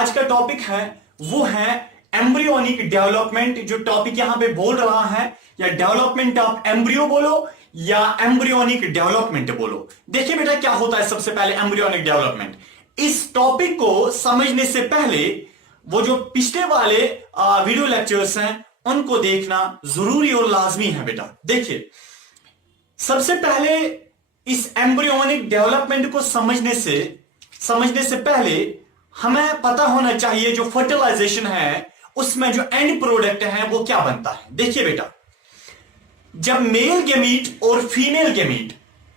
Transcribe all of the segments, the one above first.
आज का टॉपिक है वो है एम्ब्रियोनिक डेवलपमेंट। जो टॉपिक यहां पे बोल रहा है या डेवलपमेंट ऑफ एम्ब्रियो बोलो या एम्ब्रियोनिक डेवलपमेंट बोलो। देखिए बेटा क्या होता है सबसे पहले एम्ब्रियोनिक डेवलपमेंट। इस टॉपिक को समझने से पहले वो जो पिछले वाले वीडियो लेक्चर्स हैं उनको देखना जरूरी और लाजमी है बेटा। देखिए सबसे पहले इस एम्ब्रियोनिक डेवलपमेंट को समझने से पहले हमें पता होना चाहिए जो फर्टिलाइजेशन है उसमें जो एंड प्रोडक्ट है वो क्या बनता है। देखिए बेटा जब मेल गेमीट और female gamete,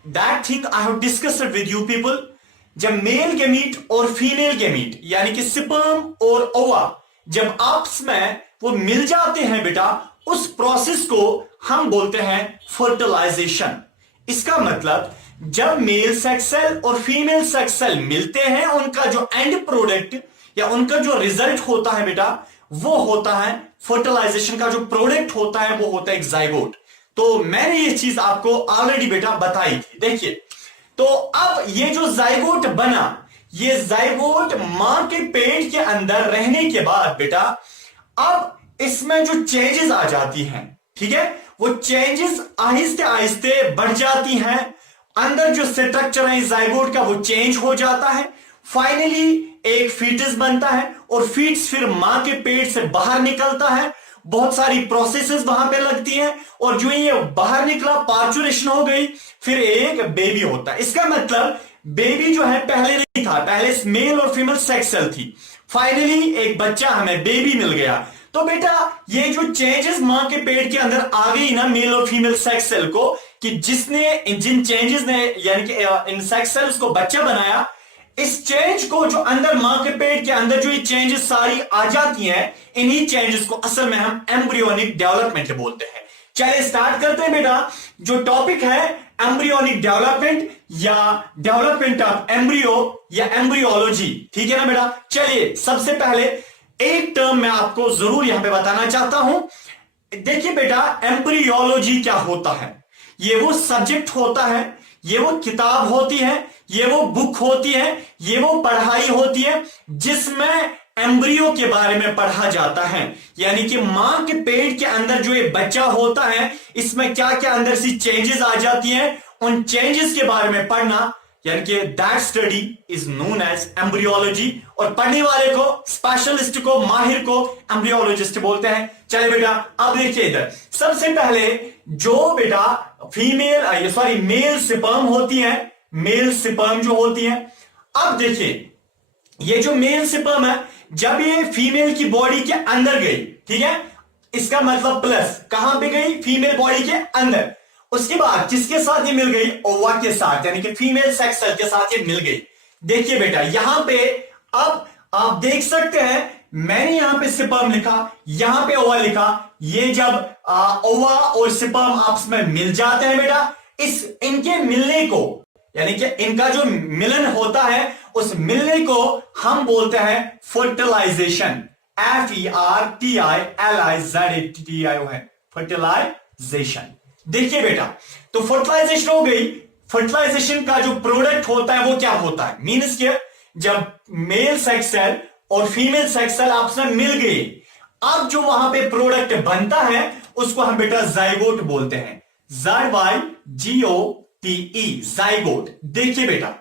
that thing I have discussed with you people, जब मेल गेमीट और फीमेल गेमीट यानी कि स्पर्म और ओवा जब आपस में वो मिल जाते हैं बेटा, उस प्रोसेस को हम बोलते हैं फर्टिलाइजेशन। इसका मतलब जब मेल सेक्स सेल और फीमेल सेक्स सेल मिलते हैं उनका जो एंड प्रोडक्ट या उनका जो रिजल्ट होता है बेटा वो होता है फर्टिलाइजेशन का जो प्रोडक्ट होता है वो होता है एक जाइगोट। तो मैंने ये चीज आपको ऑलरेडी बेटा बताई थी। देखिए तो अब ये जो जाइगोट बना, ये जाइगोट मां के पेट के अंदर रहने के बाद बेटा अब इसमें जो चेंजेस आ जाती हैं, ठीक है, वो चेंजेस आहिस्ते आहिस्ते बढ़ जाती हैं। अंदर जो स्ट्रक्चर है जाइगोट का वो चेंज हो जाता है। फाइनली एक फीटस बनता है और फीटस फिर मां के पेट से बाहर निकलता है। बहुत सारी प्रोसेसेस वहां पे लगती हैं और जो ये बाहर निकला पार्चुरेशन हो गई, फिर एक बेबी होता है। इसका मतलब बेबी जो है पहले नहीं था, पहले मेल और फीमेल सेक्स सेल थी, फाइनली एक बच्चा हमें बेबी मिल गया। तो बेटा ये जो चेंजेस मां के पेट के अंदर आ गई ना मेल और फीमेल सेक्स सेल को, कि जिसने जिन चेंजेस ने यानी कि इन सेक्स सेल्स को बच्चा बनाया, इस चेंज को जो अंदर मां के पेट के अंदर जो ये चेंजेस सारी आ जाती हैं, इन्हीं चेंजेस को असल में हम एम्ब्रियोनिक डेवलपमेंट बोलते हैं। चलिए स्टार्ट करते हैं बेटा। जो टॉपिक है एम्ब्रियोनिक डेवलपमेंट या डेवलपमेंट ऑफ एम्ब्रियो या एम्ब्रियोलॉजी, ठीक है ना बेटा। चलिए सबसे पहले एक टर्म मैं आपको जरूर यहां पे बताना चाहता हूं। देखिए बेटा एम्ब्रियोलॉजी क्या होता है। ये वो सब्जेक्ट होता है, ये वो किताब होती है, ये वो बुक होती है, ये वो पढ़ाई होती है जिसमें एम्ब्रियो के बारे में पढ़ा जाता है। यानी कि मां के पेट के अंदर जो ये बच्चा होता है इसमें क्या क्या अंदर सी चेंजेस आ जाती हैं, उन चेंजेस के बारे में पढ़ना, यानी कि that study is known as embryology. और पढ़ने वाले को, स्पेशलिस्ट को, माहिर को एम्ब्रियोलॉजिस्ट बोलते हैं। चले बेटा अब देखिए इधर सबसे पहले जो बेटा मेल स्पर्म होती है, मेल स्पर्म जो होती है। अब देखिए ये जो मेल स्पर्म है जब ये फीमेल की बॉडी के अंदर गई, ठीक है, इसका मतलब प्लस कहां पे गई, फीमेल बॉडी के अंदर। उसके बाद किसके साथ ये मिल गई, ओवा के साथ, यानी कि फीमेल सेक्स सेल के साथ ये मिल गई। देखिए बेटा यहां पे अब आप देख सकते हैं मैंने यहां पे स्पर्म लिखा, यहां पे ओवा लिखा। ये जब ओवा और स्पर्म आपस में मिल जाते हैं बेटा, इनके मिलने को यानी कि इनका जो मिलन होता है उस मिलने को हम बोलते हैं फर्टिलाइजेशन। FERTILIZATION है फर्टिलाइजेशन। देखिए बेटा तो फर्टिलाइजेशन हो गई। फर्टिलाइजेशन का जो प्रोडक्ट होता है वो क्या होता है, मीन्स के जब मेल सेक्स सेल और फीमेल सेक्स सेल आपस में मिल गई, अब जो वहां पे प्रोडक्ट बनता है उसको हम बेटा जाइगोट बोलते हैं। ZYGOTE zygote. देखिए बेटा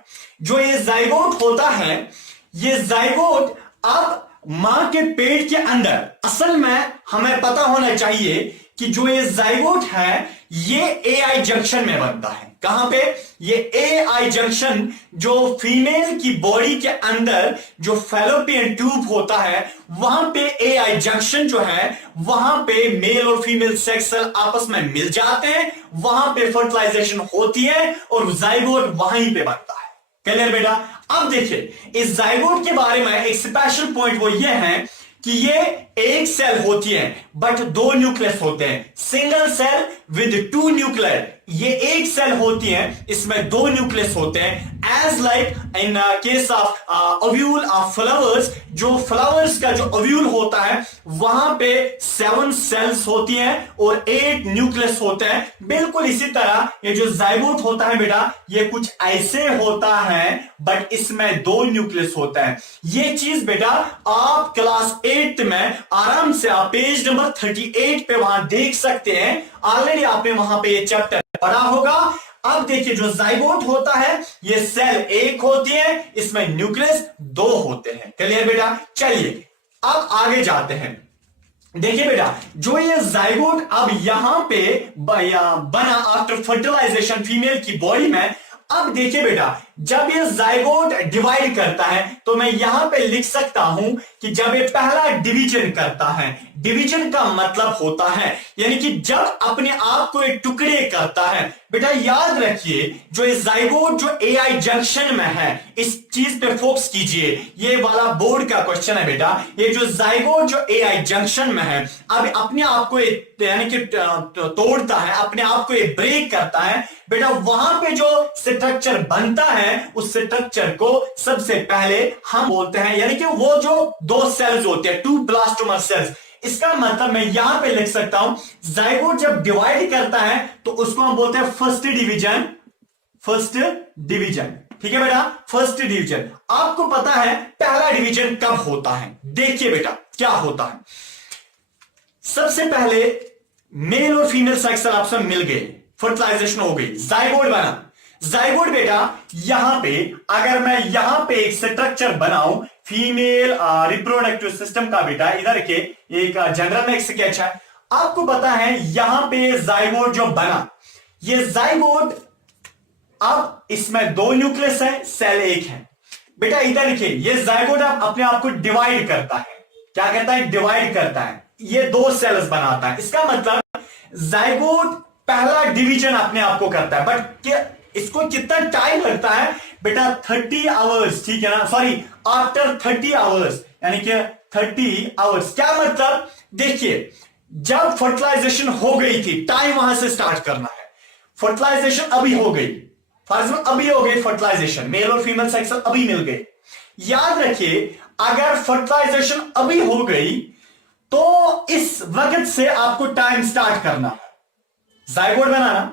जो ये जाइगोट होता है, ये जाइगोट अब मां के पेट के अंदर, असल में हमें पता होना चाहिए कि जो ये जाइगोट है ये AI जंक्शन में बनता है। कहां पे, ये AI जंक्शन जो फीमेल की बॉडी के अंदर जो फैलोपियन ट्यूब होता है वहां पे AI जंक्शन जो है वहां पे मेल और फीमेल सेक्स सेल आपस में मिल जाते हैं, वहां पे फर्टिलाइजेशन होती है और जाइगोट वहीं पे बनता है। क्लियर बेटा। अब देखिए इस जाइगोट के बारे में एक स्पेशल पॉइंट वो ये है कि ये एक सेल होती है बट दो न्यूक्लियस होते हैं, single cell with two nuclear, ये एक सेल होती है, इसमें दो न्यूक्लियस होते हैं। As like in case of ovule of flowers, जो फ्लावर्स का जो ओव्यूल होता है वहां पे 7 सेल्स होती हैं और 8 न्यूक्लियस होते हैं। बिल्कुल इसी तरह ये जो जाइगोट होता है बेटा, ये कुछ ऐसे होता है, बट इसमें 2 न्यूक्लियस होता है। ये चीज बेटा आप क्लास 8 में आराम से आप पेज नंबर 38 पे वहां देख सकते हैं। ऑलरेडी आपने वहां पे ये चैप्टर पढ़ा होगा। अब देखिए, जो जाइगोट होता है ये सेल एक होती है, इसमें न्यूक्लियस 2 होते हैं। क्लियर बेटा? चलिए अब आगे जाते हैं। देखिए बेटा, जो ये जाइगोट अब यहां पे बना आफ्टर फर्टिलाइजेशन फीमेल की बॉडी में। अब देखिए बेटा, जब ये जाइगोट डिवाइड करता है तो मैं यहां पे लिख सकता हूं कि जब ये पहला डिवीजन करता है, डिवीजन का मतलब होता है यानी कि जब अपने आप को एक टुकड़े करता है। बेटा याद रखिए, जो ये जाइगोट जो एआई जंक्शन में है, इस चीज पे फोकस कीजिए। ये वाला बोर्ड का क्वेश्चन है बेटा। ये जो जाइगोट जो एआई जंक्शन में है, अब अपने आप को यानी कि तोड़ता है, अपने आप को ब्रेक करता है। बेटा वहां पे जो स्ट्रक्चर बनता है, उस स्ट्रक्चर को सबसे पहले हम बोलते हैं, यानी कि वो जो 2 सेल्स होते हैं, 2 ब्लास्टोमर सेल्स। इसका मतलब मैं यहां पे लिख सकता हूं, जाइगोट जब डिवाइड करता है तो उसको हम बोलते हैं फर्स्ट डिवीजन। फर्स्ट डिवीजन, ठीक है बेटा, फर्स्ट डिवीजन। आपको पता है पहला डिवीजन कब होता है? देखिए बेटा क्या होता है। सबसे पहले मेल और फीमेल सेक्सुअल ऑप्शन मिल गए, फर्टिलाइजेशन हो गई, जाइगोट बना। जाइगोट बेटा यहां पे अगर मैं यहां पे एक स्ट्रक्चर बनाऊं फीमेल रिप्रोडक्टिव सिस्टम का, बेटा इधर के एक जनरल में एक स्केच है। आपको पता है यहां पे जाइगोट जो बना, ये जाइगोट अब इसमें 2 न्यूक्लियस है, सेल एक है। बेटा इधर देखिए, ये जाइगोट अब अपने आप को डिवाइड करता है। क्या करता है? डिवाइड करता है। ये 2 सेल्स बनाता है। इसका मतलब जाइगोट पहला डिवीजन अपने आप को करता है, बट इसको कितना टाइम लगता है? बेटा 30 आवर्स, ठीक है ना, सॉरी आफ्टर 30 आवर्स, यानी कि 30 आवर्स। क्या मतलब? देखिए जब फर्टिलाइजेशन हो गई थी, टाइम वहां से स्टार्ट करना है। फर्टिलाइजेशन अभी हो गई, फर्ज अभी हो गई फर्टिलाइजेशन, मेल और फीमेल सेक्स अभी मिल गए। याद रखिए, अगर फर्टिलाइजेशन अभी हो गई तो इस वक्त से आपको टाइम स्टार्ट करना है, जाइगोट बनाना।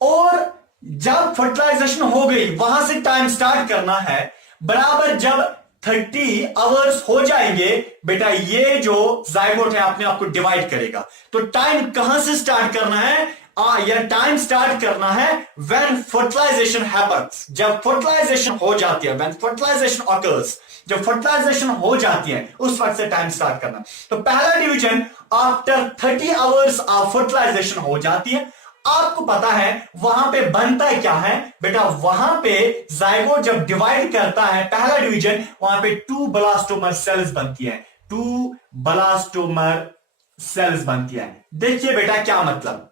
और जब फर्टिलाइजेशन हो गई वहां से टाइम स्टार्ट करना है। बराबर जब 30 आवर्स हो जाएंगे, बेटा ये जो जाइगोट है अपने आप को डिवाइड करेगा। तो टाइम कहां से स्टार्ट करना है? या टाइम स्टार्ट करना है व्हेन फर्टिलाइजेशन हैपेंस, जब फर्टिलाइजेशन हो जाती है, व्हेन फर्टिलाइजेशन ऑकर्स, जब फर्टिलाइजेशन हो जाती है उस वक्त से टाइम स्टार्ट करना। तो पहला division after 30 hours of fertilization हो जाती है। आपको पता है वहां पे बनता क्या है? बेटा वहां पे जाइगोट जब डिवाइड करता है पहला डिवीजन, वहां पे 2 ब्लास्टोमर सेल्स बनती है, 2 ब्लास्टोमर सेल्स बनती है। देखिए बेटा क्या मतलब,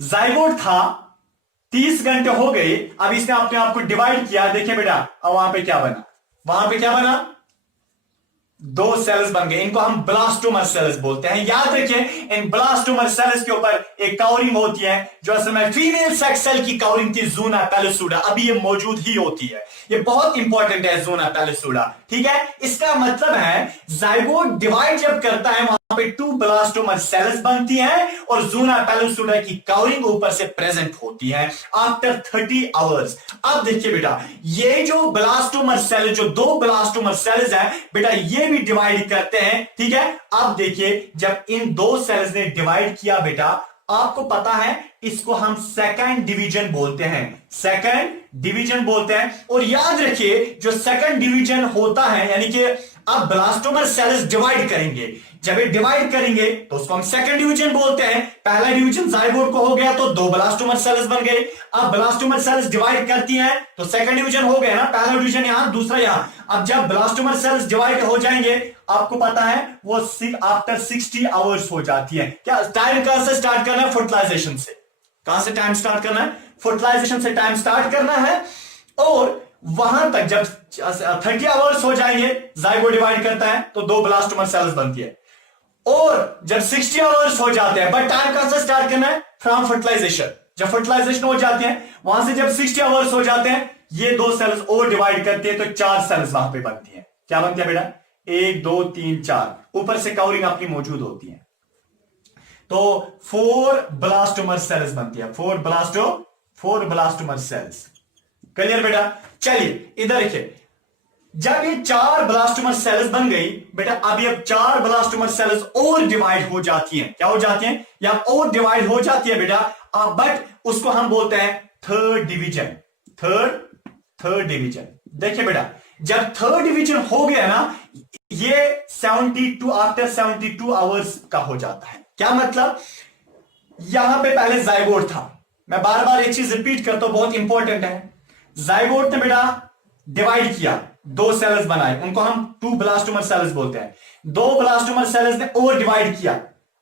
जाइगोट था, 30 घंटे हो गए, अब इसने अपने आप को डिवाइड किया। देखिए बेटा अब वहां पे क्या बना? वहां पे क्या बना? 2 सेल्स बन गए। इनको हम ब्लास्टोमर सेल्स बोलते हैं। याद रखिए, इन ब्लास्टोमर सेल्स के ऊपर एक कवरिंग होती है, जो असल में फीमेल सेक्स सेल की कवरिंग थी, ज़ोना पेलिसुडा। अभी ये मौजूद ही होती है, ये बहुत इंपॉर्टेंट है ज़ोना पेलिसुडा, ठीक है। इसका मतलब है जाइगोट डिवाइड जब करता है वहां पे 2 ब्लास्टोमर सेल्स बनती हैं और ज़ोना पेलिसुडा की कवरिंग ऊपर से प्रेजेंट होती है आफ्टर 30 आवर्स। अब देखिए बेटा, ये जो ब्लास्टोमर सेल, जो 2 ब्लास्टोमर सेल्स हैं बेटा, ये भी डिवाइड करते हैं, ठीक है। अब देखिए जब इन 2 सेल्स ने डिवाइड किया बेटा, आपको पता है इसको हम सेकंड डिवीजन बोलते हैं, सेकंड डिवीजन बोलते हैं। और याद रखिए जो सेकंड डिवीजन होता है, यानी कि अब ब्लास्टोमर सेल्स डिवाइड करेंगे, जब ये डिवाइड करेंगे तो उसको हम सेकंड डिवीजन बोलते हैं। पहला डिवीजन जाइगोट को हो गया तो 2 ब्लास्टोमर सेल्स बन गए। अब ब्लास्टोमर सेल्स डिवाइड करती हैं तो सेकंड डिवीजन हो गया ना, पहला डिवीजन यहां, दूसरा यहां। अब जब ब्लास्टोमर सेल्स डिवाइड हो जाएंगे, आपको पता है वो आफ्टर 60 आवर्स हो जाती है। क्या टाइम कहां से स्टार्ट करना है? फर्टिलाइजेशन से। कहां से टाइम स्टार्ट करना है? फर्टिलाइजेशन से टाइम स्टार्ट करना है। और वहां तक जब 30 आवर्स हो जाएंगे, जाइगोट डिवाइड करता है तो 2 ब्लास्टोमर सेल्स बनती है। और जब 60 आवर्स हो जाते हैं, बट टाइम कहां से स्टार्ट करना है? From fertilisation. जब फर्टिलाइजेशन हो जाते हैं, वहां से जब 60 आवर्स हो जाते हैं, ये दो सेल्स और डिवाइड करती है, तो 4 सेल्स वहां पे बनती है। क्या बनती है बेटा? 1 2 3 4, ऊपर से कवरिंग अपनी मौजूद होती है। तो 4 ब्लास्टोमर सेल्स बनती है, 4 ब्लास्टोमर सेल्स। क्लियर बेटा? चलिए इधर देखिए, जब ये 4 ब्लास्टोमर सेल्स बन गई बेटा, अब ये 4 ब्लास्टोमर सेल्स और डिवाइड हो जाती हैं। क्या हो जाती हैं? या और डिवाइड हो जाती है बेटा, बट उसको हम बोलते हैं थर्ड डिवीजन। Third division. देखिए बेटा, जब थर्ड डिवीजन हो गया ना, ये 72 आफ्टर 72 आवर्स का हो जाता है। क्या मतलब? यहां पे पहले जाइगोट था, मैं बार बार एक चीज रिपीट करता हूं, बहुत इंपॉर्टेंट है। जाइगोट ने बेटा डिवाइड किया, 2 सेल्स बनाए, उनको हम 2 ब्लास्टोमर सेल्स बोलते हैं। 2 ब्लास्टोमर सेल्स ने और डिवाइड किया,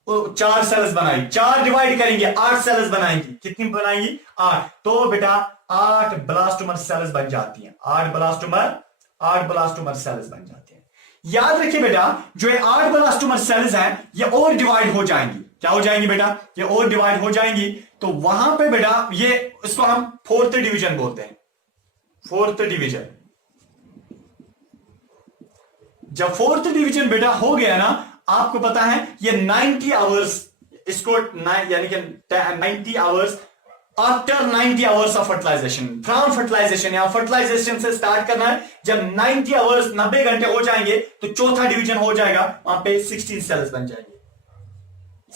4 सेल्स बनाई, 4 डिवाइड करेंगे 8 सेल्स बनाएंगी। कितनी बनाएंगी? 8। तो बेटा 8 ब्लास्टोमर सेल्स बन जाती हैं। 8 ब्लास्टोमर सेल्स बन जाती हैं। याद रखिए बेटा, जो ये 8 ब्लास्टोमर सेल्स हैं, ये और डिवाइड हो जाएंगी। क्या हो जाएंगी बेटा? ये और डिवाइड हो जाएंगी। तो वहां पे बेटा ये, इसको हम 4th डिवीजन बोलते हैं। 4th division. जब 4th डिवीजन बेटा हो गया ना, आपको पता है ये 90 आवर्स, इसको यानी कि 90 hours after 90 hours of fertilization, from fertilization, या फर्टिलाइजेशन से स्टार्ट करना है। जब 90 आवर्स 90 घंटे हो जाएंगे, तो चौथा डिवीजन हो जाएगा, वहां पे 16 सेल्स बन जाएंगे,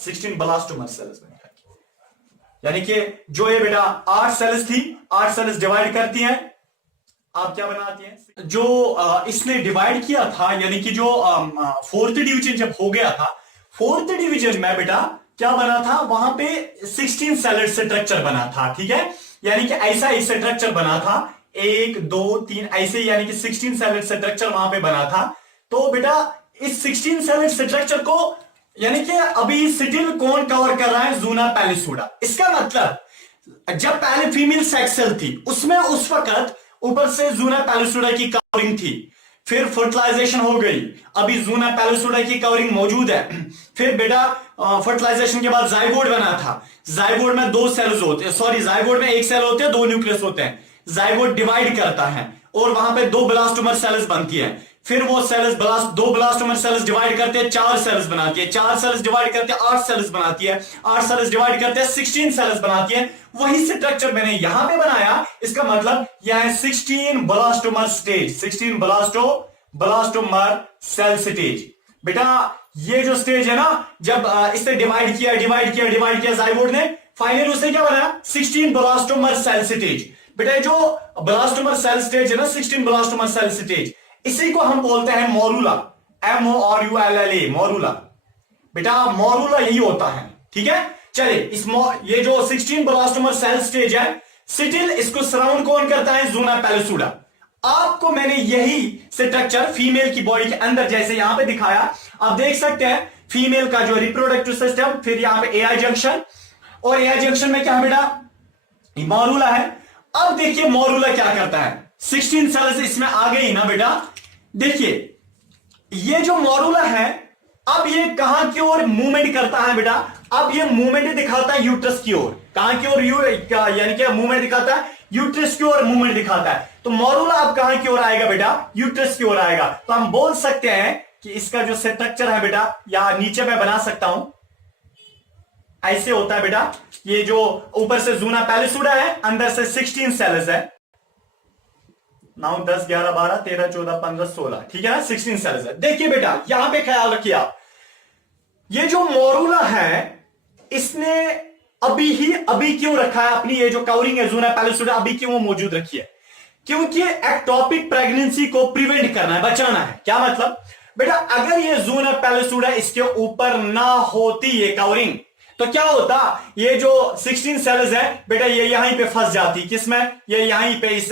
16 ब्लास्टोमर सेल्स बन जाएंगे। यानी कि जो ये बेटा 8 सेल्स थी, 8 सेल्स डिवाइड करती हैं, आप क्या बनाती हैं? जो इसने डिवाइड किया था, यानी कि जो 4th डिवीजन जब हो गया था, 4th डिवीजन में बेटा क्या बना था? वहां पे 16 सेल स्ट्रक्चर बना था। ठीक है, यानी कि ऐसा स्ट्रक्चर बना था, 1 2 3 ऐसे, यानी कि 16 सेल स्ट्रक्चर वहां पे बना था। तो बेटा इस 16 सेल स्ट्रक्चर को, यानी कि अभी स्टिल कौन कवर कर रहा है? ज़ूना पैलिसुडा। इसका मतलब जब पहले फीमेल सेक्स सेल थी, उसमें उस वक्त ऊपर से ज़ूना पैलिसुडा की कवरिंग थी। फिर फर्टिलाइजेशन हो गई, अभी ज़ूना पैलिसुडा की कवरिंग मौजूद है। फिर बेटा फर्टिलाइजेशन के बाद जाइगोट बना था। जाइगोट में 2 सेल्स होते हैं, सॉरी जाइगोट में 1 सेल होते हैं, 2 न्यूक्लियस होते हैं। जाइगोट डिवाइड करता है और वहां पे 2 ब्लास्टोमर सेल्स बनती है। फिर वो सेल्स 2 ब्लास्टोमर सेल्स डिवाइड करते हैं, 4 सेल्स बनाती है। 4 सेल्स डिवाइड करते हैं, 8 सेल्स बनाती है। 8 सेल्स डिवाइड करते हैं, 16 सेल्स बनाती है। वही स्ट्रक्चर मैंने यहां पे बनाया। इसका मतलब यह है 16 blastomere stage, 16 blastomere cell stage. बेटा ये जो स्टेज है ना, जब इससे डिवाइड किया जाइगोट ने, फाइनली उसने क्या बनाया? 16 ब्लास्टोमर सेल स्टेज। बेटा जो ब्लास्टोमर सेल स्टेज है ना, 16 ब्लास्टोमर सेल स्टेज, इसी को हम बोलते हैं मोरूला। MORULLA, morula. बेटा मोरूला यही होता है। ठीक है, चलिए ये जो 16 ब्लास्टोमर सेल स्टेज है, स्टिल इसको सराउंड कौन करता है? ज़ूना पैलिसुडा। आपको मैंने यही स्ट्रक्चर फीमेल की बॉडी के अंदर जैसे यहां पे दिखाया, आप देख सकते हैं फीमेल का जो रिप्रोडक्टिव सिस्टम, फिर यहां पे AI जंक्शन, और AI जंक्शन में क्या है बेटा? मोरूला है। अब देखिए मोरूला क्या करता है, 16 सेल्स इसमें आ गई ना बेटा। देखिए ये जो मोरूला है, अब ये कहां की ओर मूवमेंट करता है बेटा? अब ये मूवमेंट दिखाता है यूट्रस की ओर। कहां की ओर? यानी कि मूवमेंट दिखाता है यूट्रस की ओर, मूवमेंट दिखाता है। तो मोरूला अब कहां की ओर आएगा बेटा? यूट्रस की ओर आएगा। तो हम बोल सकते हैं कि इसका जो स्ट्रक्चर है बेटा, या नीचे मैं बना सकता हूं, ऐसे होता है बेटा। ये जो ऊपर से ज़ूना पैलिसुडा है, अंदर से 16 सेल्स है। 9 10 11 12 13 14 15 16, ठीक है ना, 16 सेल्स है। देखिए बेटा यहां पे ख्याल रखिए आप, ये जो मोरूला है, इसने अभी क्यों रखा है अपनी ये जो कवरिंग है ज़ूना पैलिसुडा, अभी क्यों वो मौजूद रखी है? क्योंकि एक्टोपिक प्रेगनेंसी को प्रिवेंट करना है, बचाना है। क्या मतलब बेटा? अगर ये ज़ूना पैलिसुडा इसके ऊपर ना होती ये कवरिंग, तो क्या होता? ये जो 16 सेल्स है बेटा, ये यहीं पे फंस जाती। किसमें? ये यहीं पे इस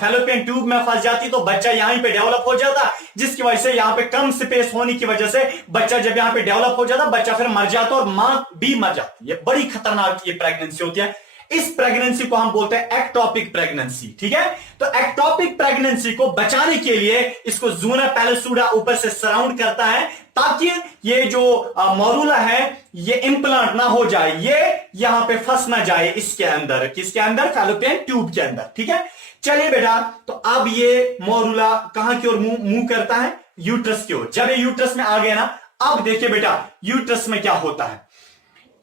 फैलोपियन ट्यूब में फंस जाती, तो बच्चा यहीं पे डेवलप हो जाता, जिसकी वजह से यहां पे कम स्पेस होने की वजह से बच्चा जब यहां पे डेवलप हो जाता, बच्चा फिर मर जाता और मां भी मर जाती। ये बड़ी खतरनाक ये प्रेगनेंसी होती है। इस प्रेगनेंसी को हम बोलते हैं एक्टोपिक प्रेगनेंसी। ठीक है, तो एक्टोपिक प्रेगनेंसी को बचाने के लिए इसको ज़ूना पैलिसुडा ऊपर से सराउंड करता है, ताकि ये जो मॉरूला है ये इंप्लांट ना हो जाए, ये यहां पे फंस ना जाए इसके अंदर, किसके अंदर, फैलोपियन ट्यूब के अंदर। ठीक है, चलिए बेटा, तो अब ये मॉरूला कहां की ओर मूव करता है, यूट्रस की ओर। जब ये यूट्रस में आ गया ना, अब देखिए बेटा यूट्रस में क्या होता है,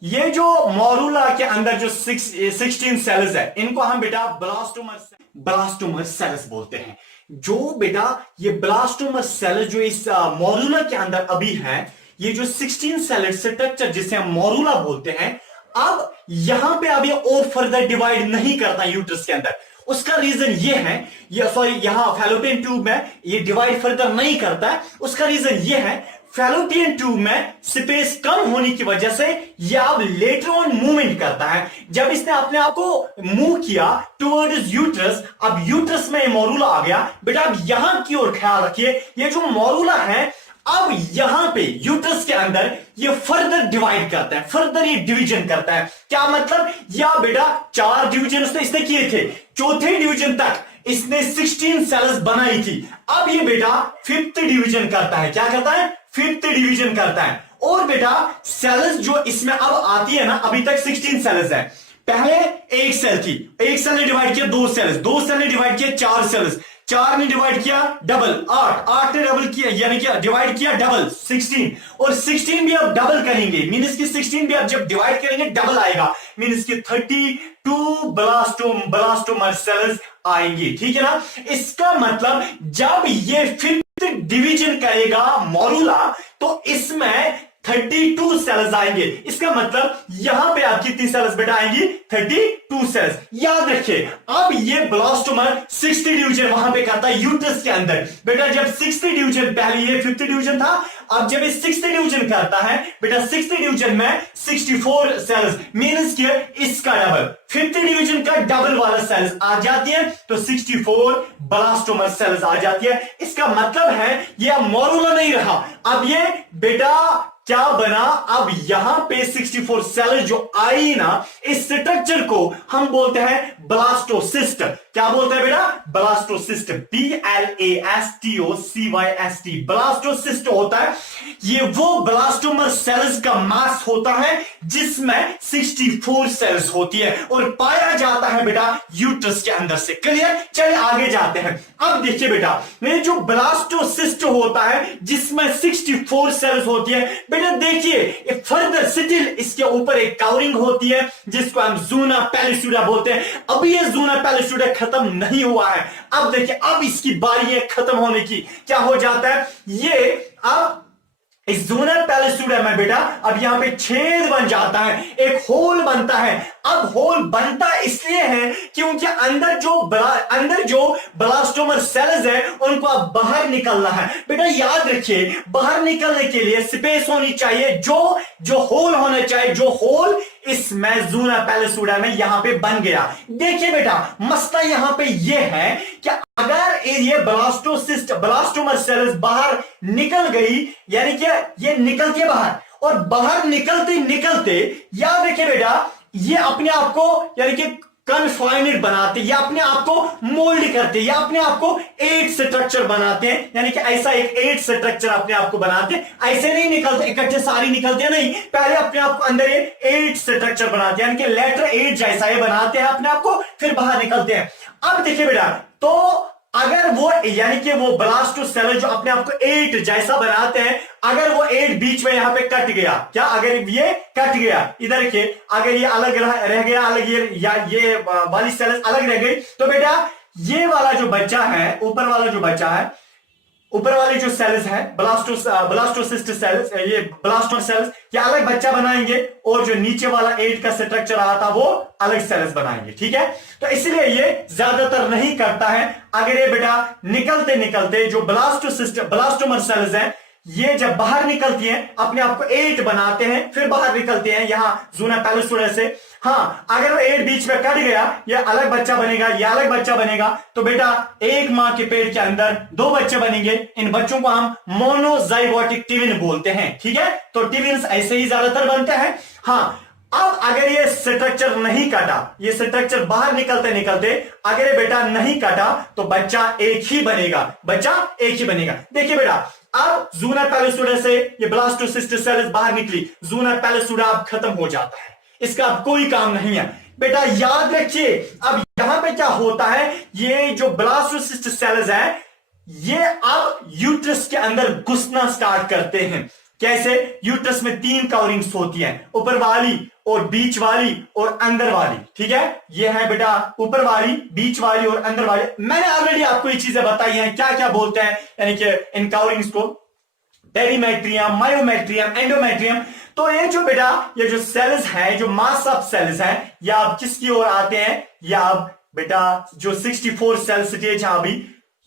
ये जो मॉरूला के अंदर जो 16 सेल्स है, इनको हम बेटा ब्लास्टोमर सेल्स बोलते हैं। जो बेटा ये ब्लास्टोमर सेल्स जो इस मॉरूला के अंदर अभी है, ये जो 16 सेल स्ट्रक्चर जिसे हम मॉरूला बोलते हैं, अब यहां पे अब ये और फर्दर डिवाइड नहीं करता यूट्रस के अंदर। उसका रीजन ये है, ये सॉरी यहां फैलोपियन ट्यूब में ये डिवाइड फर्दर नहीं करता है। उसका रीजन ये है, फैलोपियन ट्यूब में स्पेस कम होने की वजह से यह अब लेटर ऑन मूवमेंट करता है। जब इसने अपने आप को मूव किया टुवर्ड्स यूट्रस, अब यूट्रस में मॉरूला आ गया। बेटा अब यहां की ओर ख्याल रखिए, ये जो मॉरूला है अब यहां पे यूट्रस के अंदर ये फर्दर डिवाइड करता है, फर्दर ये डिवीजन करता है। क्या मतलब, या बेटा 4 डिवीजन उसने इसने किए थे, चौथे डिवीजन तक इसने 16 सेल्स बनाई थी। अब ये बेटा 5th डिवीजन करता है। क्या करता है, 5th डिवीजन करता है। और बेटा सेल्स जो इसमें अब आती है ना, अभी तक 16 सेल्स है। पहले एक सेल थी, एक सेल ने डिवाइड किया 2 सेल्स, 2 सेल ने डिवाइड किया 4 सेल्स, 4 ने डिवाइड किया डबल 8, 8 ने डबल किया यानी कि डिवाइड किया डबल 16, और 16 भी अब डबल करेंगे, मींस कि 16 भी अब जब डिवाइड करेंगे डबल आएगा, मींस कि 32 ब्लास्टोमर सेल्स आएंगी। ठीक है ना, इसका मतलब जब ये 5th डिवीजन करेगा मॉरूला तो इसमें 32 सेल्स आएंगे। इसका मतलब यहां पे आप कितनी सेल्स बेटा आएंगी, 32 सेल्स। याद रखिए, अब ये ब्लास्टोमर 60 डिवीजन वहां पे करता है यूट्रस के अंदर। बेटा जब 60 डिवीजन, पहले ये 5th डिवीजन था, अब जब ये 60 डिवीजन करता है बेटा 60 डिवीजन में 64 सेल्स, मींस कि इसका डबल, 5th डिवीजन का डबल वाला सेल्स आ जाती है, तो 64 ब्लास्टोमर सेल्स आ जाती है। इसका मतलब है ये अब मॉरूला नहीं रहा, अब ये बेटा क्या बना, अब यहां पे 64 सेल जो आई ना, इस स्ट्रक्चर को हम बोलते हैं ब्लास्टोसिस्ट। क्या बोलते हैं बेटा, ब्लास्टोसिस्ट, BLASTOCYST, ब्लास्टोसिस्ट होता है। ये वो ब्लास्टोमर सेल्स का मास होता है जिसमें 64 सेल्स होती है और पाया जाता है बेटा यूट्रस के अंदर से। क्लियर, चलिए आगे जाते हैं। अब देखिए बेटा, ये जो ब्लास्टोसिस्ट होता है जिसमें 64 सेल्स होती है, बेटा देखिए फर्दर स्टिल इसके ऊपर एक कवरिंग होती है जिसको हम ज़ूना पैलिस्यूडा बोलते हैं। अभी ये ज़ूना पैलिस्यूडा खत्म नहीं हुआ है। अब देखिए, अब इसकी बारी है खत्म होने की। क्या हो जाता है, ये अब इस ज़ूना पैलिस्यूडा में बेटा अब यहां पे छेद बन जाता है, एक होल बनता है। अब होल बनता इसलिए है क्योंकि अंदर जो ब्लास्टोमर सेल्स है उनको अब बाहर निकलना है। बेटा याद रखिए, बाहर निकलने के लिए स्पेस होनी चाहिए, जो होल होना चाहिए, जो होल इस ज़ूना पैलिस्यूडा में यहां पे बन गया। देखिए बेटा, मसला यहां पे ये है कि अगर ये ब्लास्टोमर सेल्स बाहर निकल गई, यानी कि ये निकलती है बाहर, और बाहर निकलते निकलते याद रखिए बेटा, ये अपने आप को यानी कि कन्फाइनेड बनाते, या अपने आप को मोल्ड करते, या अपने आप को 8 स्ट्रक्चर बनाते हैं, यानी कि ऐसा एक 8 स्ट्रक्चर अपने आप को बनाते हैं। ऐसे नहीं निकलते इकट्ठे सारी निकलते नहीं, पहले अपने आप को अंदर ये 8 स्ट्रक्चर बनाते हैं, यानी कि लेटर 8 जैसा ये बनाते हैं अपने आप को, फिर बाहर निकलते हैं। अब देखिए बेटा, तो अगर वो यानी कि वो ब्लास्टोसेल जो अपने आप को 8 जैसा बनाते हैं, अगर वो 8 बीच में यहां पे कट गया, क्या अगर ये कट गया, इधर के अगर ये अलग रह गया, अलग ये वाली सेल्स अलग रह गई, तो बेटा ये वाला जो बच्चा है, ऊपर वाला जो बच्चा है, ऊपर वाली जो सेल्स है ब्लास्टोसिस्ट सेल्स, ये ब्लास्टोमर सेल्स, ये अलग बच्चा बनाएंगे, और जो नीचे वाला 8 का स्ट्रक्चर रहा था वो अलग सेल्स बनाएंगे। ठीक है, तो इसलिए ये ज्यादातर नहीं करता है। अगर ये बेटा निकलते निकलते जो ब्लास्टोमर सेल्स हैं, ये जब बाहर निकलती हैं अपने आप को 8 बनाते हैं, फिर बाहर निकलते हैं यहां ज़ूना पैलिस्यूडा से। हाँ, अगर वो 8 बीच में कट गया, ये अलग बच्चा बनेगा, ये अलग बच्चा बनेगा, तो बेटा एक मां के पेट के अंदर 2 बच्चे बनेंगे। इन बच्चों को हम मोनोजाइगोटिक ट्विन बोलते हैं। ठीक है, तो ट्विन्स ऐसे ही ज्यादातर बनते हैं। हाँ, अब अगर ये स्ट्रक्चर नहीं काटा, ये स्ट्रक्चर बाहर निकलते निकलते अगर ये बेटा नहीं काटा, तो बच्चा एक ही बनेगा, बच्चा एक ही बनेगा। देखिए बेटा, अब ज़ूना पैलिसोडा से ये ब्लास्टोसिस्ट सेल्स बाहर निकली, ज़ूना पैलिसोडा अब खत्म हो जाता है, इसका अब कोई काम नहीं है। बेटा याद रखिए, अब यहां पे क्या होता है, ये जो ब्लास्टोसिस्ट सेल्स हैं ये अब यूट्रस के अंदर घुसना स्टार्ट करते हैं। कैसे? यूट्रस में 3 कवरिंग्स होती हैं, ऊपर वाली और बीच वाली और अंदर वाली। ठीक है, ये है बेटा ऊपर वाली, बीच वाली और अंदर वाली। मैंने ऑलरेडी आपको ये चीजें बताई हैं, क्या क्या बोलते हैं, यानी कि इन कवरिंग्स को पेरीमेट्रियम, मायोमेट्रियम, एंडोमेट्रियम। तो ये जो बेटा ये जो सेल्स हैं, जो मास ऑफ सेल्स हैं, या आप किसकी ओर आते हैं, या आप बेटा जो 64 सेल स्टेज है अभी,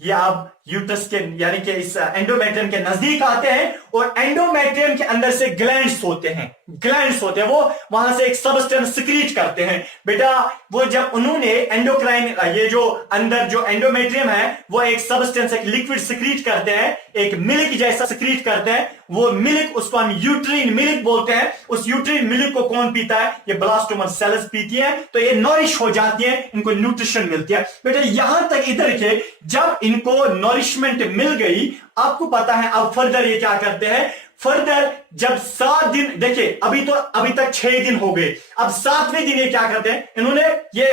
ये आप यूट्रस के यानी कि इस एंडोमेट्रियम के नजदीक आते हैं, और एंडोमेट्रियम के अंदर से ग्लैंड्स होते हैं, ग्लैंड्स होते हैं, वो वहां से एक सबस्टेंस सिक्रीट करते हैं। बेटा वो जब उन्होंने एंडोक्राइन, ये जो अंदर जो एंडोमेट्रियम है वो एक सबस्टेंस, एक लिक्विड सिक्रीट करते हैं, एक मिल्क जैसा सिक्रीट करते हैं। वो मिल्क, उसको हम यूट्रीन मिल्क बोलते हैं। उस यूट्रीन मिल्क को कौन पीता है? ये ब्लास्टोमर सेल्स पीती हैं, तो ये नॉरिश हो जाती है, इनको न्यूट्रिशन मिलती है। बेटा यहां तक इधर के जब इनको नॉरिशमेंट मिल गई, आपको पता है अब फर्दर ये क्या करते हैं, फर्दर जब 7 दिन, देखिए अभी तक 6 दिन हो गए, अब 7वें दिन ये क्या करते हैं, इन्होंने ये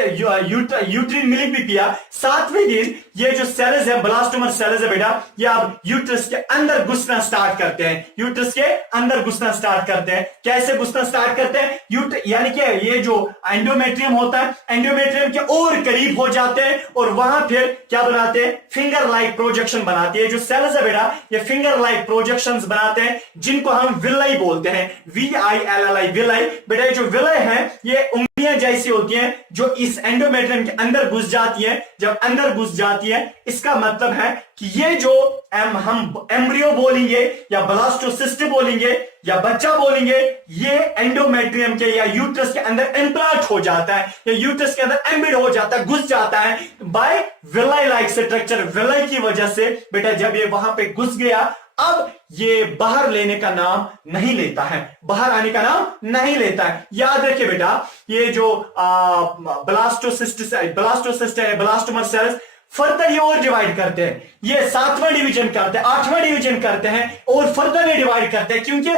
यूट्रीन मिल्क भी पिया, 7वें दिन ये जो सेल्स है, ब्लास्टोमर सेल्स है बेटा, ये अब यूट्रस के अंदर घुसना स्टार्ट करते हैं, यूट्रस के अंदर घुसना स्टार्ट करते हैं। कैसे घुसना स्टार्ट करते हैं? यानी कि ये जो एंडोमेट्रियम होता है, एंडोमेट्रियम के और करीब हो जाते हैं, और वहां फिर क्या बनाते हैं, फिंगर लाइक प्रोजेक्शन बनाती है। जो सेल्स है बेटा ये फिंगर लाइक प्रोजेक्शन बनाते हैं, जिनको हम विलाई बोलते हैं, VILLI, विलाई। बेटा जो विलाई है ये उंगलियां जैसी होती हैं, जो इस एंडोमेट्रियम के अंदर घुस जाती है। जब अंदर घुस जाती है, इसका मतलब है कि ये जो हम एम्ब्रियो बोलेंगे या ब्लास्टोसिस्ट बोलेंगे या बच्चा बोलेंगे, ये एंडोमेट्रियम के या यूट्रस के अंदर इम्प्लांट हो जाता है, या यूट्रस के अंदर एम्बेड हो जाता है, घुस जाता है by villi like structure. Villi की वजह से बेटा जब ये वहां पे घुस गया, अब ये बाहर लेने का नाम नहीं लेता है, बाहर आने का नाम नहीं लेता है। याद रखिए बेटा, ये जो ब्लास्टोसिस्ट है, ब्लास्टोमर सेल्स फर्दर ये और डिवाइड करते हैं, ये 7वां डिवीजन करते हैं, 8वां डिवीजन करते हैं, और फर्दर ये डिवाइड करते हैं, क्योंकि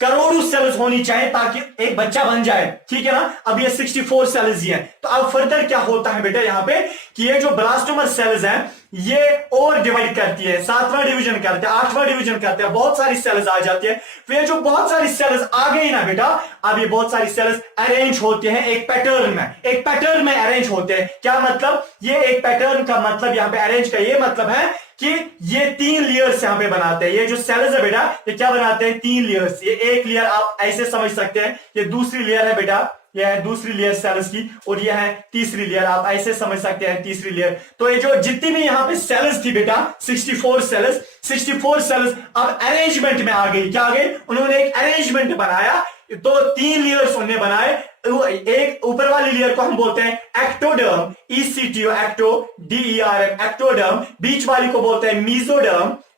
करोड़ों सेल्स होनी चाहिए ताकि एक बच्चा बन जाए। ठीक है ना, अब ये 64 सेल्स ही हैं। तो अब फर्दर क्या होता है बेटा यहाँ पे कि ये जो ब्लास्टोमर सेल्स हैं ये और डिवाइड करती है, 7वां डिवीजन करते हैं, 8वां डिवीजन करते हैं, बहुत सारी सेल्स आ जाती है। फिर जो बहुत सारी सेल्स आ गई ना बेटा, अब ये बहुत सारी सेल्स अरेंज होते हैं एक पैटर्न में अरेंज होते हैं। क्या मतलब? ये एक पैटर्न का मतलब यहाँ पे अरेंज का ये मतलब है कि ये 3 लेयर्स यहां पे बनाते हैं। ये जो सेल्स है बेटा ये क्या बनाते हैं? 3 लेयर्स। ये एक लेयर आप ऐसे समझ सकते हैं, ये दूसरी लेयर है बेटा, ये है दूसरी लेयर सेल्स की, और ये है तीसरी लेयर, आप ऐसे समझ सकते हैं तीसरी लेयर। तो ये जो जितनी भी यहां पे सेल्स थी बेटा 64 सेल्स अब अरेंजमेंट में आ गई। क्या आ गई? उन्होंने एक अरेंजमेंट बनाया, तो 3 लेयर्स उन्होंने बनाए। एक ऊपर वाली लेयर को हम बोलते हैं ectoderm, ECTO, ecto, DERM, ectoderm. बीच वाली को बोलते हैं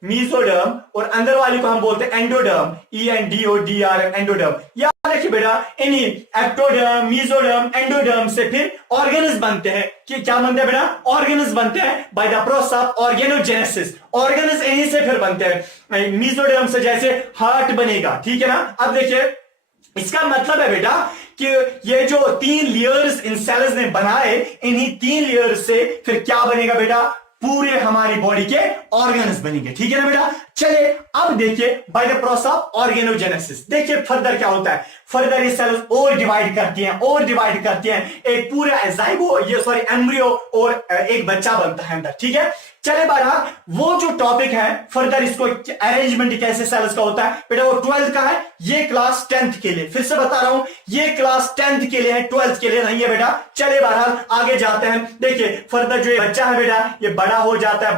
मीजोडर्म, और अंदर वाली को हम बोलते हैं एंडोडर्म, ENDODRM, एंडोडर्म। याद रखिए बेटा, इन्हीं एक्टोडर्म, मीजोडर्म, एंडोडर्म से फिर ऑर्गेन्स बनते हैं। कि क्या बनते हैं बेटा? ऑर्गेन्स बनते हैं by the process of organogenesis. Organs यहीं से फिर बनते हैं, मीजोडर्म से जैसे हार्ट बनेगा। ठीक है ना। अब देखिए इसका मतलब है बेटा कि ये जो 3 लेयर्स इन सेल्स ने बनाए, इन्हीं 3 लेयर्स से फिर क्या बनेगा बेटा? पूरे हमारी बॉडी के ऑर्गन्स बनेंगे। ठीक है ना बेटा। चलिए अब देखिए by the process of organogenesis, देखिए फर्दर क्या होता है। फर्दर ये सेल्स और डिवाइड करती हैं, एक पूरा एम्ब्रियो और एक बच्चा बनता है अंदर। ठीक है। चले बहरहाल वो जो टॉपिक है फर्दर, इसको अरेंजमेंट कैसे सेल्स का होता है बेटा, वो 12th का है, ये क्लास 10th के लिए। फिर से बता रहा हूं, ये क्लास 10th के लिए है, 12th के लिए नहीं है बेटा। चले बहरहाल आगे जाते हैं। देखिए फर्दर जो ये बच्चा है बेटा, ये बड़ा हो जाता है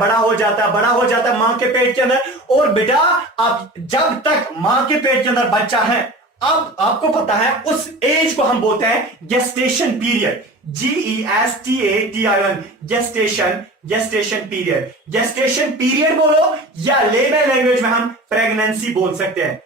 मां के पेट के अंदर। और बेटा अब जब तक मां के पेट के अंदर बच्चा है, अब आपको पता है उस एज को हम बोलते हैं gestation period, GESTATION, gestation period बोलो, या लेमन लैंग्वेज में हम प्रेगनेंसी बोल सकते हैं।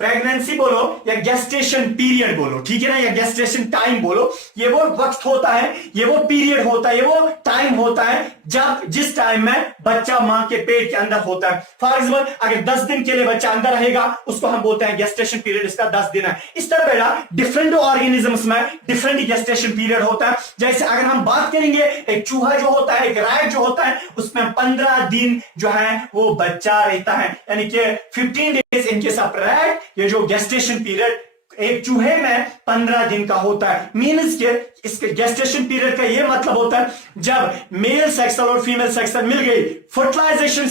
प्रेगनेंसी बोलो या गेस्टेशन पीरियड बोलो, ठीक है ना, या गेस्टेशन टाइम बोलो, ये वो वक्त होता है, ये वो पीरियड होता है, ये वो टाइम होता है जब जिस टाइम में बच्चा मां के पेट के अंदर होता है। फॉर एग्जाम्पल अगर 10 दिन के लिए बच्चा अंदर रहेगा उसको हम बोलते हैं गेस्टेशन पीरियड, इसका 10 दिन है। इस तरह बेटा डिफरेंट ऑर्गेनिजम्स में डिफरेंट गेस्टेशन पीरियड होता है। जैसे अगर हम बात करेंगे एक चूहा जो होता है, एक रैट जो होता है, उसमें 15 दिन जो है वो बच्चा रहता है, यानी कि 15 days in case of rat. ये जो गेस्टेशन पीरियड एक चूहे में 15 दिन का होता है। मीन्स के इसके गेस्टेशन पीरियड का ये मतलब होता है जब मेल सेक्सुअल और फीमेल सेक्सुअल मिल गई, फर्टिलाइजेशन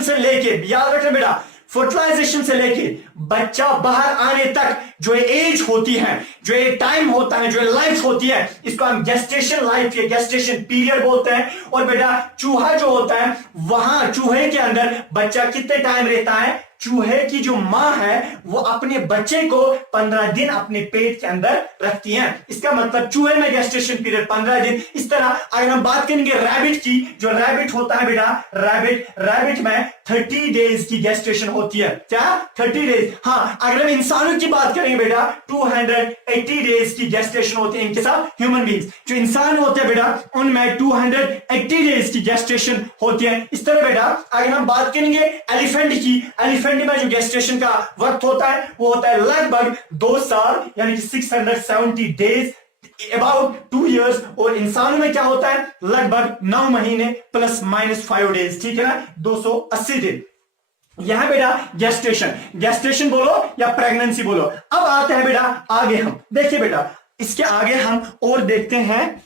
से लेके याद रखना बेटा, फर्टिलाइजेशन से लेके बच्चा बाहर आने तक जो एज होती है, जो ये टाइम होता है, जो लाइफ होती है, इसको हम गेस्टेशन लाइफ या गेस्टेशन पीरियड बोलते हैं। और बेटा चूहा जो होता है, वहां चूहे के अंदर बच्चा कितने टाइम रहता है, चूहे की जो मां है वो अपने बच्चे को 15 दिन अपने पेट के अंदर रखती है। इसका मतलब चूहे में गेस्टेशन पीरियड 15 दिन। इस तरह अगर हम बात करेंगे रैबिट की, जो रैबिट होता है बेटा, रैबिट में 30 डेज की गेस्टेशन होती है। क्या 30 डेज? हाँ, अगर हम इंसानों की बात करेंगे बेटा 280 डेज की गेस्टेशन होती है इनके साथ ह्यूमन बींग्स। जो इंसान होते हैं बेटा उनमें 280 डेज की गेस्टेशन होती है। इस तरह बेटा अगर हम बात करेंगे एलिफेंट की, एलिफेंट में जो गेस्टेशन का वक्त होता है वो होता है लगभग 2 साल, यानी कि 670 डेज, अबाउट 2 इयर्स। और इंसानों में क्या होता है, लगभग 9 महीने प्लस माइनस 5 डेज, ठीक है ना, 280 दिन। यहां बेटा गेस्टेशन बोलो या प्रेगनेंसी बोलो। अब आते हैं बेटा आगे, हम देखिए बेटा इसके आगे हम और देखते हैं।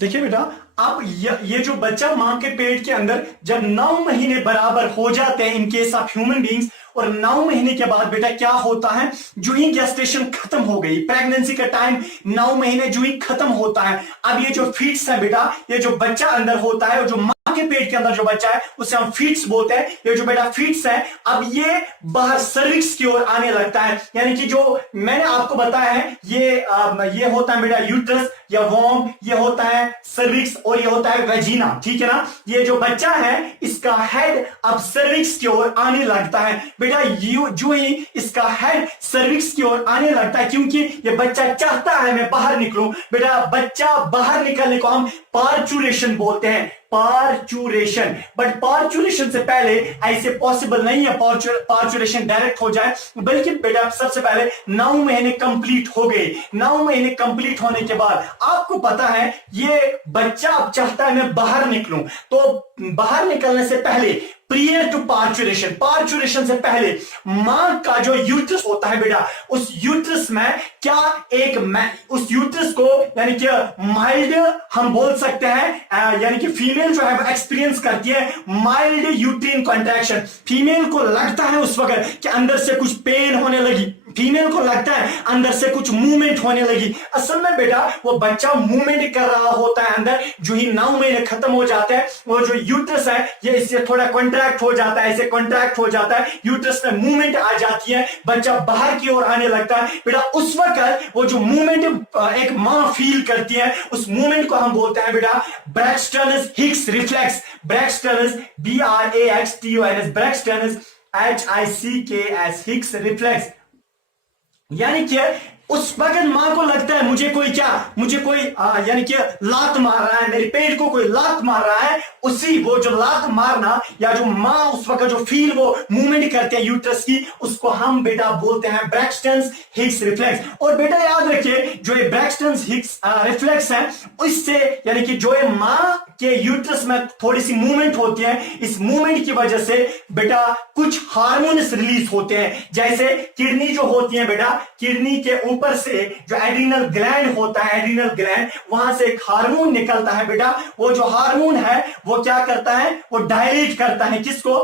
देखिए बेटा अब ये जो बच्चा मां के पेट के अंदर जब 9 महीने बराबर हो जाते हैं इन केस ऑफ ह्यूमन बींग्स, और 9 महीने के बाद बेटा क्या होता है, जो ही गेस्टेशन खत्म हो गई, प्रेगनेंसी का टाइम 9 महीने जो ही खत्म होता है, अब ये जो फीट्स है बेटा, ये जो बच्चा अंदर होता है और जो के पेट के अंदर जो बच्चा है उसे हम फीट्स बोलते हैं। ये जो बेटा फीट्स है अब ये बाहर सर्विक्स की ओर आने लगता है, यानी कि जो मैंने आपको बताया है ये होता है बेटा यूट्रस या वॉर्म, ये होता है सर्विक्स और ये होता है वेजिना, ठीक है ना। ये जो बच्चा है इसका हेड अब सर्विक्स की ओर आने लगता है बेटा। जो ही इसका हेड सर्विक्स की ओर आने लगता है, क्योंकि ये बच्चा चाहता है मैं बाहर निकलूं बेटा। बच्चा बाहर निकलने को हम पार्चुरेशन बोलते हैं, पार्चुरेशन। बट पार्चुरेशन से पहले ऐसे पॉसिबल नहीं है पार्चुरेशन डायरेक्ट हो जाए, बल्कि बेटा सबसे पहले 9 महीने कंप्लीट हो गए। 9 महीने कंप्लीट होने के बाद आपको पता है ये बच्चा अब चाहता है मैं बाहर निकलूं, तो बाहर निकलने से पहले प्रियर टू पार्चुरेशन से पहले मां का जो यूट्रस होता है बेटा, उस यूट्रस में क्या उस यूट्रस को यानी कि माइल्ड हम बोल सकते हैं, यानी कि फीमेल जो है एक्सपीरियंस करती है माइल्ड यूट्रीन कॉन्ट्रैक्शन। फीमेल को लगता है उस वक्त कि अंदर से कुछ पेन होने लगी, फीमेल को लगता है अंदर से कुछ मूवमेंट होने लगी। असल में बेटा वो बच्चा मूवमेंट कर रहा होता है अंदर। जो ही 9 महीने खत्म हो जाते हैं, वो जो यूट्रस है ये इससे थोड़ा कॉन्ट्रैक्ट हो जाता है, ऐसे कॉन्ट्रैक्ट हो जाता है, यूट्रस में मूवमेंट आ जाती है, बच्चा बाहर की ओर आने लगता है बेटा। उस वक्त वो जो मूवमेंट एक मां फील करती है, उस मूवमेंट को हम बोलते हैं बेटा Braxton's Hicks reflex. Braxton's BRAXTONS, Braxton's HICKS Hicks reflex. यानी कि उस वक्त मां को लगता है मुझे कोई यानी कि लात मार रहा है, मेरे पेट को कोई लात मार रहा है। उसी वो जो लात मारना या जो मां उस वक्त जो फील वो मूवमेंट करते हैं यूट्रस की, उसको हम बेटा बोलते हैं ब्रैक्सटन्स हिक्स रिफ्लेक्स। और बेटा याद रखिए जो ये ब्रैक्सटन्स हिक्स रिफ्लेक्स है, उससे यानी कि जो ये मां के यूट्रस में थोड़ी सी मूवमेंट होती है, इस मूवमेंट की वजह से बेटा कुछ हार्मोन्स रिलीज होते हैं। जैसे किडनी जो होती है बेटा, किडनी के ऊपर से जो एड्रीनल ग्लैंड होता है, एड्रीनल ग्लैंड, वहां से एक हार्मोन निकलता है बेटा। वो जो हार्मोन है वो क्या करता है, वो डायलेट करता है किसको,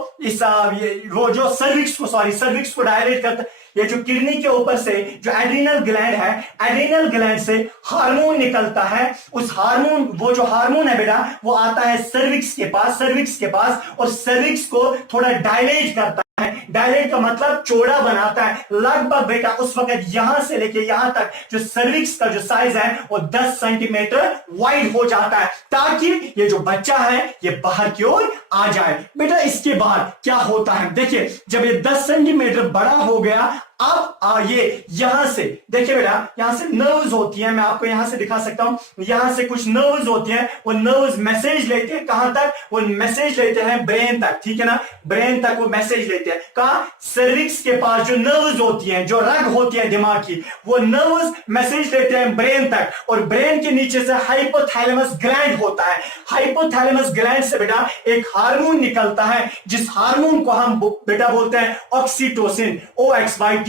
वो जो सर्विक्स को डायलेट करता है। ये जो किडनी के ऊपर से जो एड्रीनल ग्लैंड है, एड्रीनल ग्लैंड से हार्मोन निकलता है। उस हार्मोन वो जो हार्मोन है बेटा वो आता है सर्विक्स के पास, और सर्विक्स को थोड़ा डायलेट करता है। डायलेट का मतलब चौड़ा बनाता है। लगभग बेटा उस वक्त यहां से लेके यहां तक जो सर्विक्स का जो साइज है वो 10 सेंटीमीटर वाइड हो जाता है, ताकि ये जो बच्चा है ये बाहर की ओर आ जाए। बेटा इसके बाद क्या होता है, देखिए जब ये 10 सेंटीमीटर बड़ा हो गया, अब आइए यहां से देखिए बेटा, यहां से नर्व्स होती हैं, मैं आपको यहां से दिखा सकता हूं। यहां से कुछ नर्व्स होती हैं, वो नर्व्स मैसेज लेते हैं कहां तक, वो मैसेज लेते हैं ब्रेन तक, ठीक है ना, ब्रेन तक वो मैसेज लेते हैं। कहां, सर्विक्स के पास जो नर्व्स होती हैं, जो रग होती है दिमाग की, वो नर्व्स मैसेज लेते हैं ब्रेन तक, और ब्रेन के नीचे से हाइपोथैलेमस ग्लैंड होता है। हाइपोथैलेमस ग्लैंड से बेटा एक हार्मोन निकलता है, जिस हार्मोन को हम बेटा बोलते हैं ऑक्सीटोसिन, OXYTOCIN,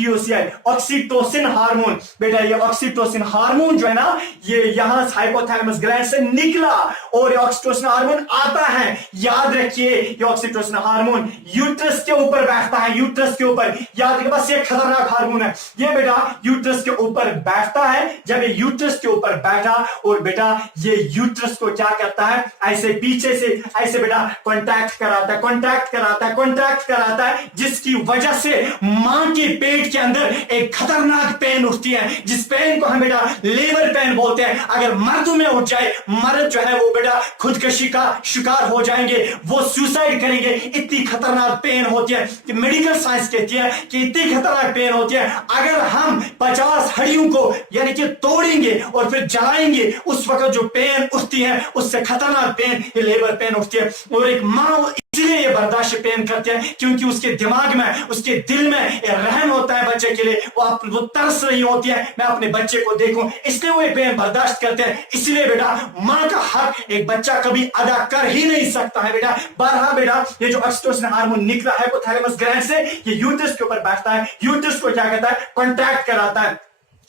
ऑक्सीटोसिन हार्मोन। बेटा ये ऑक्सीटोसिन हार्मोन जो है ना, ये यहां हाइपोथैलेमस ग्लैंड से निकला और ऑक्सीटोसिन हार्मोन आता है। याद रखिए ये ऑक्सीटोसिन हार्मोन यूट्रस के ऊपर बैठता है, यूट्रस के ऊपर। याद रखिए, बस ये खतरनाक हार्मोन है ये बेटा, यूट्रस के ऊपर बैठता है। जब ये यूट्रस के ऊपर बैठा और बेटा ये यूट्रस को क्या करता है, ऐसे पीछे से ऐसे बेटा कॉन्टैक्ट कराता है, कॉन्टैक्ट कराता है, कॉन्टैक्ट कराता है, जिसकी वजह से मां के पेट के अंदर एक खतरनाक पेन उठती है, जिस पेन को हम बेटा लेबर पेन बोलते हैं। अगर मर्दों में उठ जाए, मर्द जो है वो बेटा खुदकशी का शिकार हो जाएंगे, वो सुसाइड करेंगे। इतनी खतरनाक पेन होती है कि मेडिकल साइंस कहती है कि इतनी खतरनाक पेन होती है, अगर हम 50 हड्डियों को यानी कि तोड़ेंगे और फिर जलाएंगे, उस वक्त जो पेन उठती है उससे खतरनाक पेन ये लेबर पेन उठती है। और एक मां इसलिए ये बर्दाश्त पेन करते हैं क्योंकि उसके दिमाग में, उसके दिल में रहम होता है बच्चे के लिए, वो तरस रही होती है मैं अपने बच्चे को देखूं, इसलिए वो ये पेन बर्दाश्त करते हैं। इसलिए बेटा मां का हक एक बच्चा कभी अदा कर ही नहीं सकता है बेटा। बहरहाल बेटा ये जो ऑक्सीटोसिन हार्मोन निकला है हाइपोथैलेमस ग्लैंड से, ये यूट्रस के ऊपर बैठता है, यूट्रस को क्या कहता है, कॉन्ट्रैक्ट कराता है।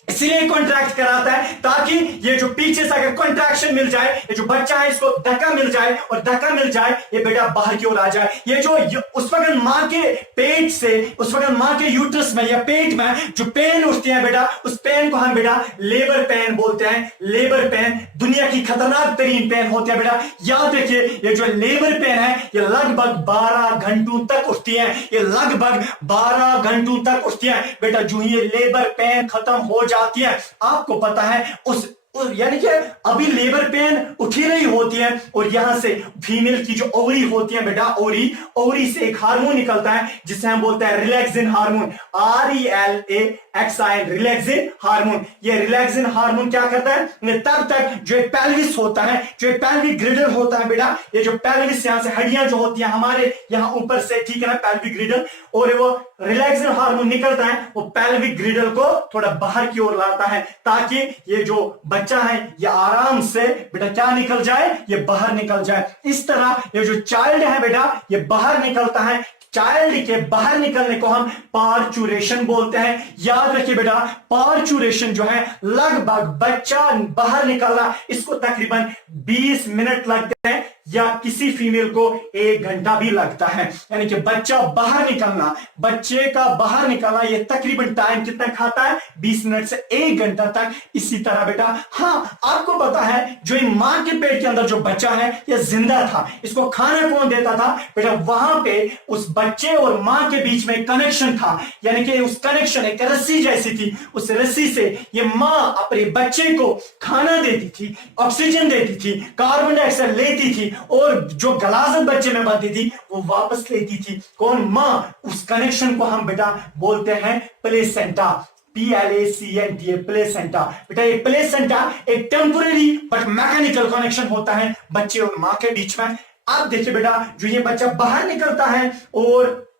इसलिए कॉन्ट्रैक्ट कराता है ताकि ये जो पीछे से अगर कॉन्ट्रैक्शन मिल जाए, ये जो बच्चा है इसको धक्का मिल जाए, और धक्का मिल जाए ये बेटा बाहर की ओर आ जाए। ये जो उस वक्त मां के पेट से, उस वक्त मां के यूट्रस में या पेट में जो पेन उठती है बेटा, उस पेन को हम बेटा लेबर पेन बोलते हैं। लेबर पेन दुनिया की खतरनाक तरीन पेन होती है बेटा। याद रखिए ये जो लेबर पेन है ये लगभग 12 घंटों तक उठती है, ये लगभग 12 घंटों तक उठती है बेटा। जो ही ये लेबर पेन खत्म हो जाती है, आपको पता है उस यानी कि अभी लेबर पेन उठी रही होती है, और यहां से फीमेल की जो ओवरी होती है बेटा, ओवरी से एक हार्मोन निकलता है जिसे हम बोलते हैं relaxin hormone, RELAXIN, relaxin hormone. ये रिलैक्सिन हार्मोन क्या करता है, तब तक जो एक पेल्विस होता है, जो एक पेल्विक ग्रिडल होता है बेटा, ये जो पेल्विस यहां से हड्डियां जो होती है हमारे यहां ऊपर से, ठीक है ना, पेल्विक ग्रिडल, और वो रिलैक्सिन हार्मोन निकलता है, वो पेल्विक ग्रिडल को थोड़ा बाहर की ओर लाता है, ताकि ये जो बच्चा है ये आराम से बेटा क्या निकल जाए, ये बाहर निकल जाए। इस तरह ये जो चाइल्ड है बेटा ये बाहर निकलता है। चाइल्ड के बाहर निकलने को हम पार्चुरेशन बोलते हैं। याद रखिए बेटा पार्चुरेशन जो है लगभग बच्चा बाहर निकलना, इसको तकरीबन 20 मिनट लगते हैं, या किसी फीमेल को 1 घंटा भी लगता है। यानी कि बच्चा बाहर निकलना, बच्चे का बाहर निकलना ये तकरीबन टाइम कितना खाता है, 20 मिनट से 1 घंटा तक। इसी तरह बेटा हाँ आपको पता है जो मां के पेट के अंदर जो बच्चा है ये जिंदा था, इसको खाना कौन देता था बेटा, वहां पे उस बच्चे और मां के बीच में कनेक्शन था, यानी कि उस कनेक्शन एक रस्सी जैसी थी, उस रस्सी से ये मां अपने बच्चे को खाना देती थी, ऑक्सीजन देती थी, कार्बन डाइऑक्साइड लेती थी, और जो गलाजत बच्चे में बनती थी वो वापस लेती थी। कौन, मां। उस कनेक्शन को हम बेटा बोलते हैं प्लेसेंटा, PLACENTA, प्लेसेंटा। बेटा ये प्लेसेंटा एक टेम्पररी बट मैकेनिकल कनेक्शन होता है बच्चे और मां के बीच में। अब देखिए बेटा जो ये बच्चा बाहर निकलता है और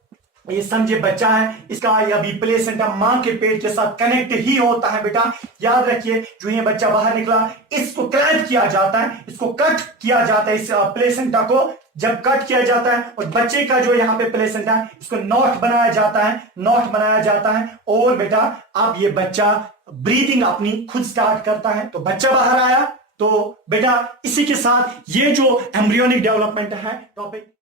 ये समझे बच्चा है, इसका अभी प्लेसेंटा मां के पेट के साथ कनेक्ट ही होता है बेटा। याद रखिए जो ये बच्चा बाहर निकला इसको क्लैंप किया जाता है, इसको कट किया जाता है, इस प्लेसेंटा को जब कट किया जाता है और बच्चे का जो यहाँ पे प्लेसेंटा है इसको नॉट बनाया जाता है, नॉट बनाया जाता है, और बेटा अब ये बच्चा ब्रीदिंग अपनी खुद स्टार्ट करता है। तो बच्चा बाहर आया, तो बेटा इसी के साथ ये जो एम्ब्रियोनिक डेवलपमेंट है टॉपिक